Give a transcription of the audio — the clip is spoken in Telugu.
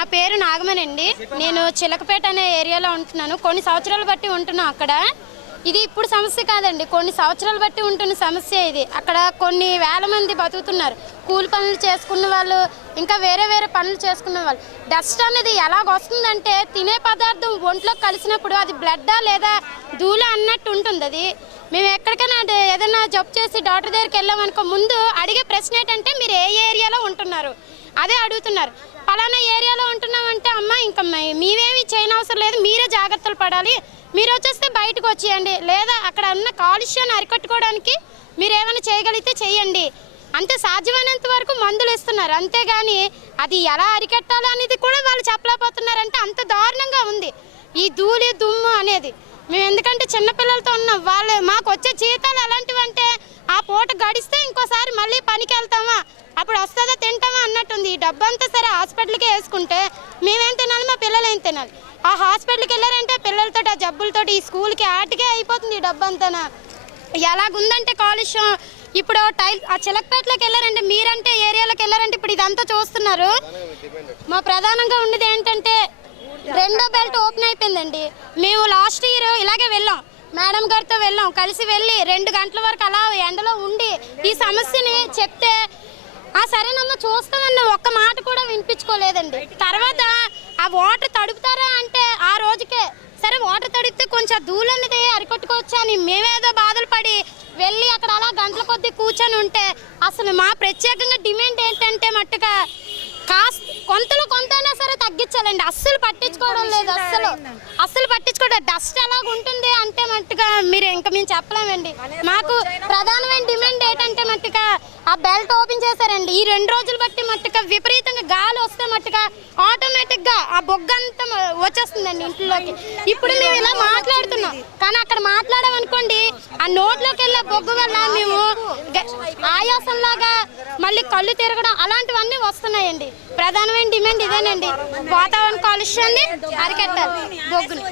నా పేరు నాగమణి అండి. నేను చిలకపేట అనే ఏరియాలో ఉంటున్నాను. కొన్ని సంవత్సరాలు బట్టి ఉంటున్నాం అక్కడ. ఇది ఇప్పుడు సమస్య కాదండి, కొన్ని సంవత్సరాలు బట్టి ఉంటున్న సమస్య ఇది. అక్కడ కొన్ని వేల మంది బతుకుతున్నారు. కూలి పనులు చేసుకున్న వాళ్ళు, ఇంకా వేరే వేరే పనులు చేసుకున్న వాళ్ళు. డస్ట్ అనేది ఎలాగొస్తుందంటే తినే పదార్థం ఒంట్లో కలిసినప్పుడు అది బ్లడ్డా లేదా ధూళ అన్నట్టు ఉంటుంది. అది మేము ఎక్కడికైనా ఏదైనా జబ్బు చేసి డాక్టర్ దగ్గరికి వెళ్ళామనుకో, ముందు అడిగే ప్రశ్న ఏంటంటే మీరు ఏ ఏరియాలో ఉంటున్నారు అదే అడుగుతున్నారు. పలానా ఏరియాలో ఉంటున్నామంటే అమ్మ ఇంకా మేమేమి చేయనవసరం లేదు, మీరే జాగ్రత్తలు పడాలి, మీరు వచ్చేస్తే బయటకు వచ్చేయండి, లేదా అక్కడ ఉన్న కాలుష్యాన్ని అరికట్టుకోవడానికి మీరు ఏమైనా చేయగలిగితే చేయండి. అంతే, సాధ్యమైనంత వరకు మందులు ఇస్తున్నారు. అంతేగాని అది ఎలా అరికట్టాలి అనేది కూడా వాళ్ళు చెప్పలేకపోతున్నారంటే అంత దారుణంగా ఉంది ఈ ధూళి దుమ్ము అనేది. మేము ఎందుకంటే చిన్నపిల్లలతో ఉన్నాం, వాళ్ళు మాకు వచ్చే జీతాలు ఎలాంటివి అంటే ఆ పూట గడిస్తే ఇంకోసారి మళ్ళీ పనికి వెళ్తామా, అప్పుడు వస్తుందా తింటామా అన్నట్టుంది. ఈ డబ్బు అంతా సరే హాస్పిటల్కే వేసుకుంటే మేమేం తినాలి, మా పిల్లలు ఏం తినాలి? ఆ హాస్పిటల్కి వెళ్ళారంటే పిల్లలతో ఆ జబ్బులతోటి ఈ స్కూల్కి ఆటికే అయిపోతుంది ఈ డబ్బు అంతా. ఎలాగుందంటే కాలుష్యం. ఇప్పుడు ఆ చిలకపేటలోకి వెళ్ళారంటే, మీరంటే ఏరియాలోకి వెళ్ళారంటే ఇప్పుడు ఇదంతా చూస్తున్నారు. మా ప్రధానంగా ఉండేది ఏంటంటే రెండో బెల్ట్ ఓపెన్ అయిపోయిందండి. మేము లాస్ట్ ఇయర్ ఇలాగే వెళ్ళాం, మేడం గారితో వెళ్ళాం, కలిసి వెళ్ళి 2 గంటల వరకు అలా ఎండలో ఉండి ఈ సమస్యని చెప్తే సరేనమ్మా చూస్తామన్న ఒక్క మాట కూడా వినిపించుకోలేదండి. తర్వాత ఆ వాటర్ తడుపుతారా అంటే ఆ రోజుకే సరే వాటర్ తడిపితే కొంచెం ధూళి అనేది అరికొట్టుకోవచ్చు అని మేమేదో బాధలు పడి వెళ్ళి అక్కడ అలా గంటల కొద్దీ కూర్చొని ఉంటే, అసలు మా ప్రత్యేకంగా డిమాండ్ ఏంటంటే మట్టుగా కొంతలో కొంతైనా సరే తగ్గించాలండి. అస్సలు పట్టించుకోవడం లేదు, అస్సలు పట్టించుకోవడం. డస్ట్ ఎలాగ ఉంటుంది అంటే మట్టుగా మేము చెప్పలేమండి. మాకు ప్రధానమైన డిమాండ్ ఏంటంటే మట్టుగా ఆ బెల్ట్ ఓపెన్ చేశారండి. ఈ 2 రోజులు బట్టి మట్టుగా విపరీతంగా గాలి వస్తే మట్టుగా ఆటోమేటిక్గా ఆ బొగ్గంతా వచ్చేస్తుందండి ఇంట్లోకి. ఇప్పుడు మేము ఇలా మాట్లాడుతున్నాం, కానీ అక్కడ మాట్లాడామనుకోండి ఆ నోట్లోకి వెళ్ళే బొగ్గు వల్ల మేము ఆయాసంలాగా మళ్ళీ కళ్ళు తిరగడం అలాంటివన్నీ వస్తున్నాయండి. ప్రధానమైన డిమాండ్ ఇదేనండి, వాతావరణ కాలుష్యాన్ని అరికట్టాలి, బొగ్గుని.